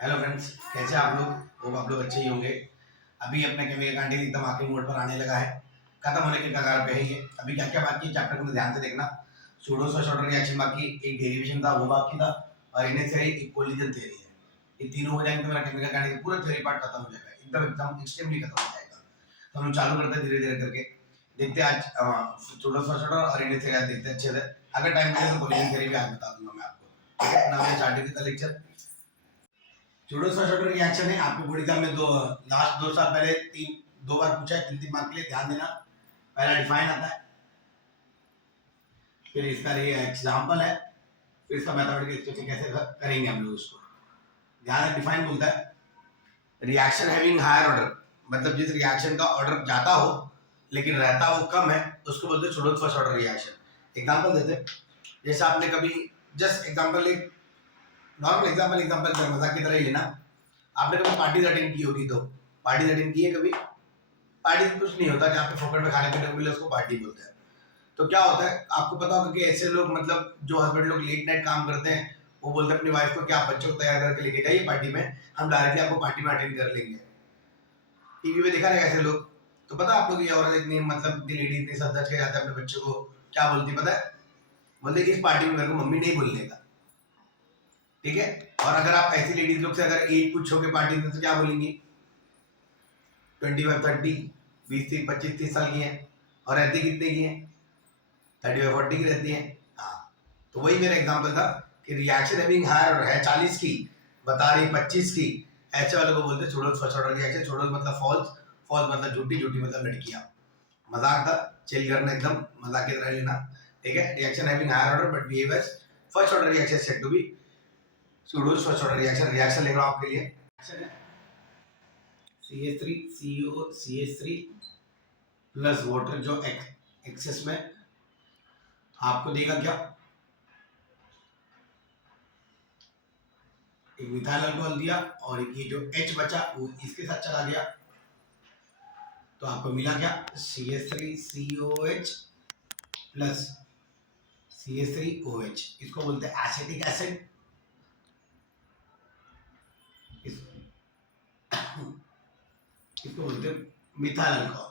Hello friends, कैसे आप लोग? होप आप लोग अच्छे ही होंगे। अभी अपने केमिकल कांटेक्ट एकदम आखिरी मोड पर आने लगा है, खत्म होने के कगार पे है ये। अभी क्या क्या बाकी चैप्टर को ध्यान से देखना। सूडो फर्स्ट ऑर्डर रिएक्शन बाकी, एक डेरिवेशन था वो बाकी था, और इनिशियली एक कोलिजन थ्योरी है। ये तीनों हो जाएंगे तो मेरा केमिकल कांटेक्ट पूरा थ्योरी पार्ट खत्म हो जाएगा, एकदम एकदम एक्सट्रीमली खत्म हो जाएगा। तो हम चालू करते हैं धीरे धीरे करके। देखते हैं आज सूडो फर्स्ट ऑर्डर और इनिशियली आज देखते हैं अच्छे से। अगर टाइम मिले तो कोलिजन थ्योरी भी आज बता दूंगा मैं आपको। ठीक है, नाम start the lecture. Pseudo first order reaction है। आपको बोर्ड एग्जाम में लास्ट 2 साल पहले दो बार पूछा है, 3 मार्क के लिए, ध्यान देना। पहला डिफाइन आता है, फिर इसका ये एग्जाम्पल है, फिर इसका मैथमेटिकल कैसे करेंगे हम लोग उसको। ध्यान है, डिफाइन बोलता है रिएक्शन हैविंग हायर ऑर्डर, मतलब जिस रिएक्शन का ऑर्डर ज्यादा हो लेकिन रहता वो कम है, उसको बोलते हैं pseudo first order reaction. Example देते हैं, जैसे आपने कभी जस्ट एग्जाम्पल, एक नॉर्मल एग्जाम्पल मजाक की तरह ही लेना। आपने कभी पार्टी अटेंड की होगी, तो पार्टी अटेंड की है कभी? पार्टी कुछ नहीं होता, जहाँ पे फोकट में खाने पीने को मिले उसको पार्टी बोलते हैं। तो क्या होता है, आपको पता होगा कि ऐसे लोग, मतलब जो हस्बैंड लोग लेट नाइट काम करते हैं, वो बोलते हैं अपनी वाइफ को कि आप बच्चों को तैयार करके लेके जाइए पार्टी में, हम डायरेक्टली आपको पार्टी में अटेंड कर लेंगे। टीवी में दिखा रहेगा ऐसे लोग। तो पता है आप लोग, ये औरत इतनी, मतलब लेडी इतनी सज धज के जाते हैं अपने बच्चों को, क्या बोलती पता है? बोलते कि इस पार्टी में मेरे को मम्मी नहीं बोलने का। ठीक है, और अगर आप ऐसी लेडीज लोग से अगर एज पूछो के पार्टी में, तो क्या बोलेंगी? 25 30, 20 30 25 30 साल की हैं, और रहती कितने की हैं? 35 40 की रहती हैं। हाँ, तो वही मेरा एग्जांपल था कि रिएक्शन हैविंग हायर और है 40 की, बता रही 25 की, ऐसे वालों को बोलते हैं pseudo first order reaction. Pseudo मतलब फॉल्स, फॉल्स मतलब झूठी, झूठी मतलब लड़कियां। मजाक था, चिल करना, एकदम मजाक की तरह लेना। ठीक है, reaction having higher order but behave as first order reaction said to be pseudo first order reaction. Reaction लिख रहा हूं आपके लिए। CH3 CO CH3 plus water, जो एक्सेस में आपको देगा क्या? एक मिथाइल अल्कोहल दिया, और ये जो H बचा वो इसके साथ चला गया, तो आपको मिला क्या? CH3COH plus CH3OH। इसको बोलते हैं एसिटिक एसिड। इसको बोलते हैं मिथाइल अल्कोहल,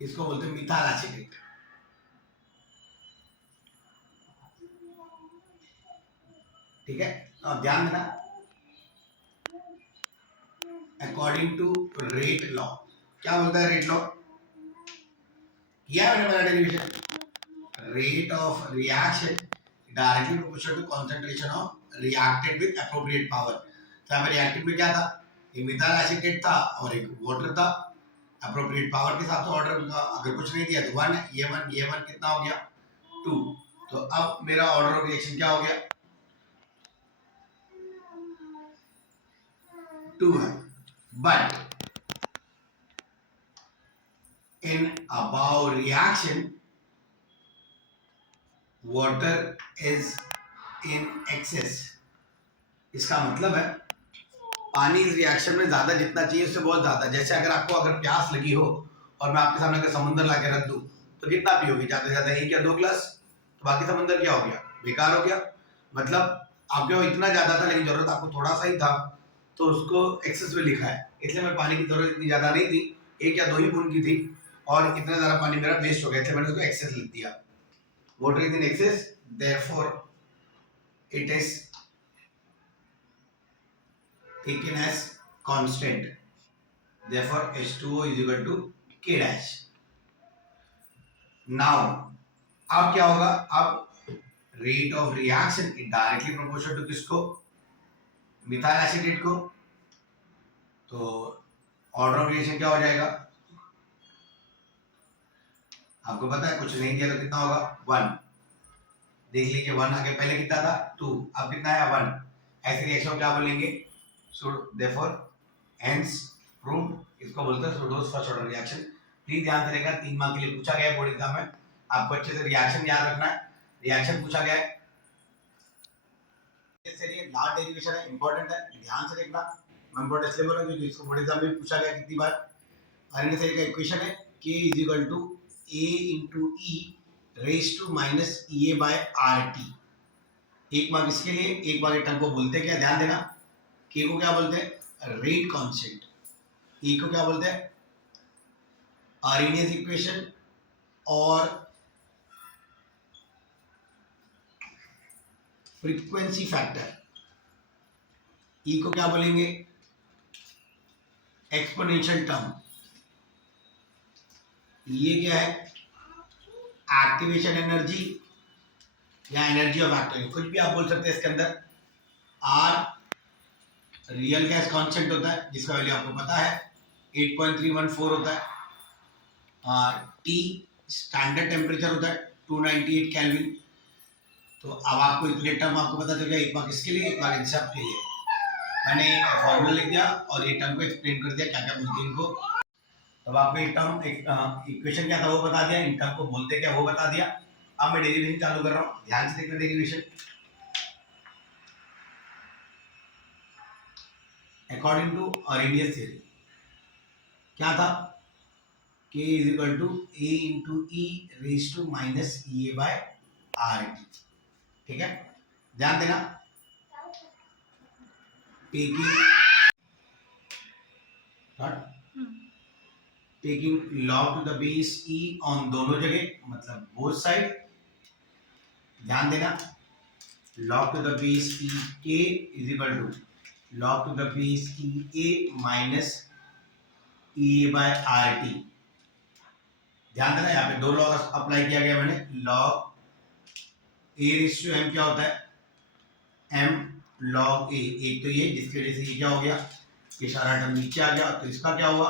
इसको बोलते हैं मिथाइल एसिडेट। ठीक है, और ध्यान देना, अकॉर्डिंग टू रेट लॉ। क्या बोलता है रेट लॉ? किया मैंने पहला derivation. Rate of reaction directly proportional to concentration of reactant with appropriate power. तो यहाँ पे रिएक्टेंट में क्या था? एक मिथाइल एसिटेट था और एक वाटर था। एप्रोप्रिएट पावर के हिसाब से ऑर्डर, अगर कुछ नहीं दिया तो 1 है, ये 1 कितना हो गया? 2। तो अब मेरा ऑर्डर ऑफ रिएक्शन क्या हो गया? 2 है। But in above reaction water is in excess। इसका मतलब है पानी इस रिएक्शन में ज्यादा जितना चाहिए उससे बहुत ज्यादा। जैसे अगर प्यास लगी हो और मैं आपके सामने अगर समुद्र ला के रख दूं, तो कितना पियोगे? ज्यादा से ज्यादा 1 या 2 गिलास। तो बाकी समुद्र क्या हो गया? बेकार हो गया। मतलब आपके वो इतना ज्यादा था लेकिन जरूरत आपको थोड़ा सा ही था, तो उसको एक्सेस में लिखा है। इसलिए मैं पानी की जरूरत इतनी ज्यादा नहीं थी, 1 या 2 ही बूंद की थी, और इतना ज्यादा पानी मेरा वेस्ट हो गया, इसलिए मैंने उसको एक्सेस लिख दिया। Water is in excess, therefore it is taken as constant, therefore H2O is equal to K dash। now अब क्या होगा? अब rate of reaction directly proportional to किसको? मिथाइल एसिडेट को। तो ऑर्डर ऑफ रिएक्शन क्या हो जाएगा? आपको पता है, कुछ नहीं दिया तो कितना होगा? 1। देख लीजिए, 1 आगे पहले कितना था? 2, अब कितना है? 1। ऐसे रिएक्शन को क्या बोलेंगे? therefore hence proved। इसको बोलते हैं pseudo first order reaction. Please ध्यान से देखना, 3 मार्क के लिए पूछा गया है बोर्ड एग्जाम में। आपको अच्छे से रिएक्शन याद रखना है। रिएक्शन पूछा गया है, इसलिए लास्ट डेरिवेशन है, इंपॉर्टेंट है, ध्यान से देखना। मैं इंपॉर्टेंट इसलिए बोल रहा हूं क्योंकि इसको बोर्ड एग्जाम में पूछा गया कितनी बार। आरएनए से का इक्वेशन है K = A × E raised to -EA/RT। एक मार्क इसके लिए, एक मार्क टर्म को बोलते क्या, ध्यान देना। के को क्या बोलते हैं, रेट कांस्टेंट। ई को क्या बोलते हैं, आर्हेनियस इक्वेशन। और फ्रीक्वेंसी फैक्टर, ई को क्या बोलेंगे, एक्सपोनेंशियल टर्म। ये क्या है, एक्टिवेशन एनर्जी या एनर्जी ऑफ एक्टिवेशन, कुछ भी आप बोल सकते हैं इसके अंदर। आर रियल गैस कांस्टेंट होता है जिसका वैल्यू आपको पता है 8.314 होता है। टी स्टैंडर्ड टेम्परेचर होता है 298 केल्विन। तो अब आपको इतने टर्म आपको पता चल गया, एक मार्क इसके लिए, एक मार्क इन सब के लिए। मैंने फॉर्मूला लिख दिया और ये टर्म को एक्सप्लेन कर दिया क्या क्या बोलते हैं इनको। तब आपको एक टर्म, एक इक्वेशन क्या था वो बता दिया, इन टर्म को बोलते क्या वो बता दिया। अब मैं डेरिवेशन चालू कर रहा हूँ, ध्यान से देखना derivation. According to Arrhenius theory क्या था, k is equal to a into e raise to minus E A by R T. ठीक है, ध्यान देना। Taking log to the base e on दोनों जगह, मतलब बोथ साइड। ध्यान देना, log to the base e k is equal to log to the base e a minus e a by R T. ध्यान देना, यहाँ पे दो लॉग अप्लाई किया गया मैंने। log a raise to m क्या होता है, m log a, एक तो ये जिसकी वजह से ये क्या हो गया, ये सारा टर्म नीचे आ गया। तो इसका क्या हुआ,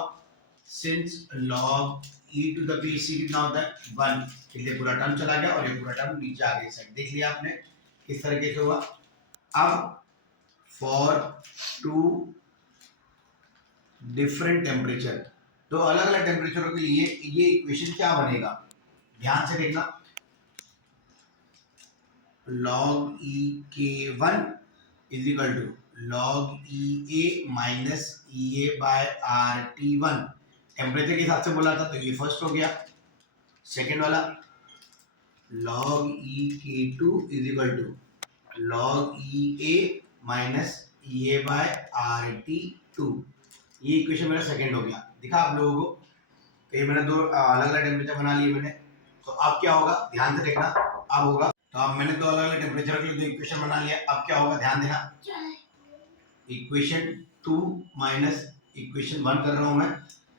since log e to the base c कितना होता है 1, इसलिए पूरा टर्म चला गया और ये पूरा टर्म नीचे आ गया। साइड देख लिया आपने किस तरीके से हुआ। अब फॉर टू डिफरेंट टेम्परेचर, तो अलग अलग टेम्परेचरों के लिए ये इक्वेशन क्या बनेगा, ध्यान से देखना। log e k1 is equal to log e a minus e a by R T one. Temperature के हिसाब से बोला था तो ये फर्स्ट हो गया। सेकेंड वाला log e k2 is equal to log e a minus e a by R T two. ये इक्वेशन मेरा सेकेंड हो गया। दिखा आप लोगों को, तो ये मैंने दो अलग अलग टेम्परेचर बना लिए मैंने। तो अब क्या होगा, ध्यान से देखना। अब होगा, तो अब मैंने दो अलग अलग टेम्परेचर के लिए दो इक्वेशन बना लिया। अब क्या होगा, ध्यान देना। इक्वेशन 2 माइनस इक्वेशन 1 कर रहा हूं मैं,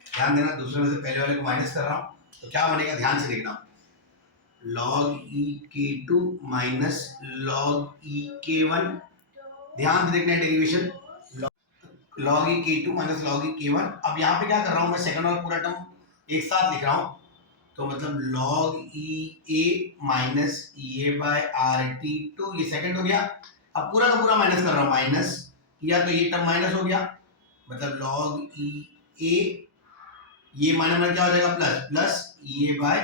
ध्यान देना। दूसरे में से पहले वाले को माइनस कर रहा हूं, तो क्या बनेगा, ध्यान से देखना। log e k2 minus log e k1, ध्यान से देखना derivation. log e k2 minus log e k1। अब यहाँ पे क्या कर रहा हूँ मैं, सेकंड और पूरा टर्म एक साथ लिख रहा हूँ। तो मतलब log e a minus e a by R T two, ये सेकंड हो गया। अब पूरा का पूरा माइनस कर रहा हूँ, माइनस किया तो ये टर्म माइनस हो गया, मतलब log e a, ये माइनस में क्या हो जाएगा, plus plus e a by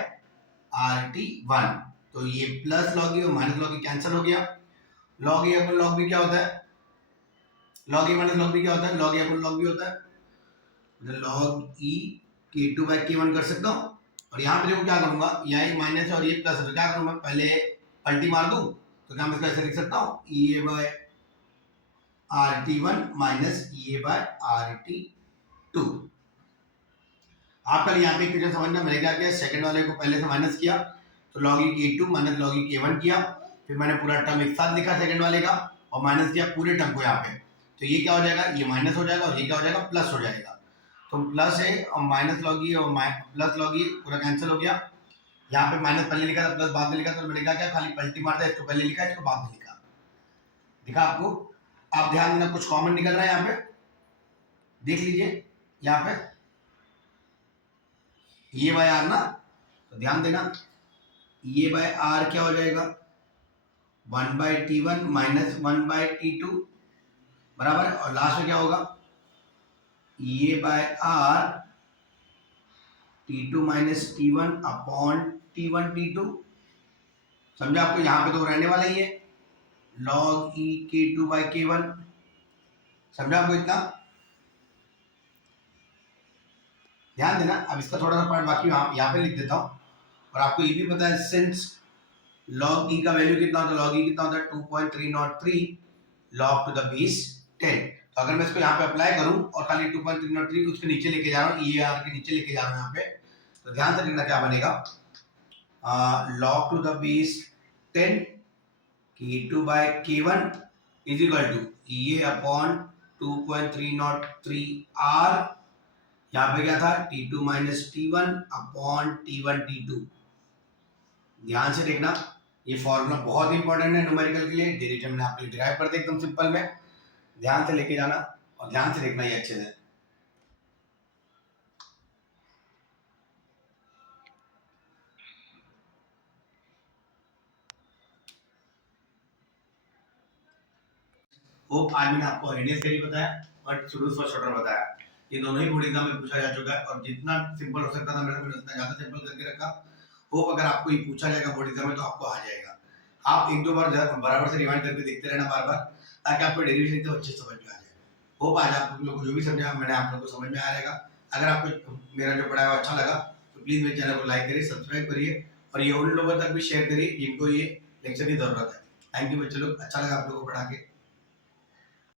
R T one. तो ये प्लस log e और माइनस log e कैंसिल हो गया। log e अपन log b क्या होता है, log e minus log b क्या होता है, log e अपन log b होता है। मतलब log e k2 bye k1 कर सकता हूँ। और यहाँ पे देखो क्या करूंगा, यहाँ एक माइनस है और ये प्लस है, तो क्या करूंगा, पहले पलटी मार दूं। तो क्या मैं इसका ऐसे लिख सकता हूँ, E A by R T one minus E A by R T two. आप कल यहाँ पे इक्वेशन समझना, मैंने क्या किया, सेकंड वाले को पहले से माइनस किया, तो log e k2 minus log e k1 किया। फिर मैंने पूरा टर्म एक साथ लिखा सेकंड वाले का और माइनस किया पूरे टर्म को यहाँ पे। तो ये क्या हो जाएगा, ये माइनस हो जाएगा और ये क्या हो जाएगा, प्लस हो जाएगा। तो प्लस है और माइनस log e और प्लस log e पूरा कैंसिल हो गया। यहाँ पे माइनस पहले लिखा था, प्लस बाद में लिखा, तो मैंने कहा क्या, खाली पलटी मारता है, इसको पहले लिखा, इसको बाद में लिखा। दिखा आपको। आप ध्यान देना, कुछ कॉमन निकल रहा है यहाँ पे, देख लीजिए यहाँ पे ये बाय आर ना, तो ध्यान देना ये बाय आर क्या हो जाएगा, 1 by T one minus 1 by T two बराबर। और लास्ट में क्या होगा, ये bye are T2 minus T1 upon T1 T2। समझा आपको, यहाँ पे तो रहने वाला ही है log e k2 bye k1। समझा आपको इतना, ध्यान देना। अब इसका थोड़ा सा पार्ट बाकी यहाँ पे लिख देता हूँ। और आपको ये भी पता है, सिंस लॉग ई का वैल्यू कितना होता है, लॉग ई कितना होता है 2.303 लॉग टू द बेस 10। तो अगर मैं इसको यहाँ पे अप्लाई करूं और खाली 2.303 उसके नीचे लेके जा रहा हूँ, ई आर के नीचे लेके जा रहा हूँ यहाँ पे, तो ध्यान से देखना क्या बनेगा, log to the base 10 K2 by K1 is equal to E A upon 2.303 R, यहाँ पे क्या था T2 minus T1 upon T1 T2। ध्यान से देखना, ये फॉर्मूला बहुत इंपॉर्टेंट है न्यूमेरिकल के लिए, डेरिवेटिव मैंने आपके लिए डिराइव कर दिया एकदम सिंपल में, ध्यान से लेके जाना और ध्यान से देखना ये अच्छे से। होप आज मैंने आपको हेडियस थ्योरी बताया और शुरू फर्स्ट ऑर्डर बताया, ये दोनों ही बोर्ड एग्जाम में पूछा जा चुका है और जितना सिंपल हो सकता था मैंने उतना ज्यादा सिंपल करके रखा। होप अगर आपको ये पूछा जाएगा बोर्ड एग्जाम में तो आपको आ जाएगा। आप एक दो बार बराबर से रिवाइंड करके देखते रहना बार बार, ताकि आपको डेरिवेशन एकदम अच्छे समझ में आ जाए। होप आज आप लोग को जो भी समझा मैंने आप लोग को समझ में आ जाएगा। अगर आपको मेरा जो पढ़ाया अच्छा लगा तो प्लीज मेरे चैनल को लाइक करिए, सब्सक्राइब करिए और ये उन लोगों तक भी शेयर करिए जिनको ये लेक्चर की जरूरत है। थैंक यू बच्चे लोग, अच्छा लगा आप लोगों को पढ़ा के।